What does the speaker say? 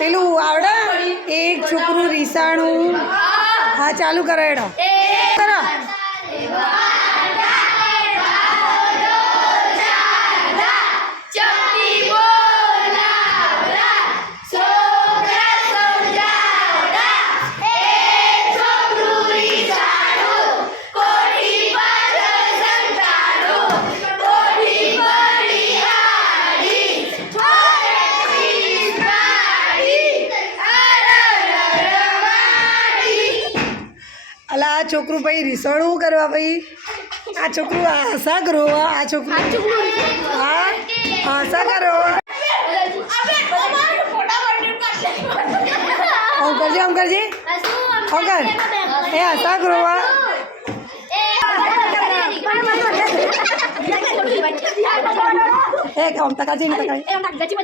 પેલું આવડે એક છોકરું રીસાણું હા ચાલુ કરો એડો કરો અલા આ છોકરું ભાઈ રીસણું કરવા ભાઈ આ છોકરું આશા કરો આ છોકરું હા આશા કરો આમ કરજે આમ કરજે આમ કર એ આશા કરો એ કામ તકાજી ને તકાજી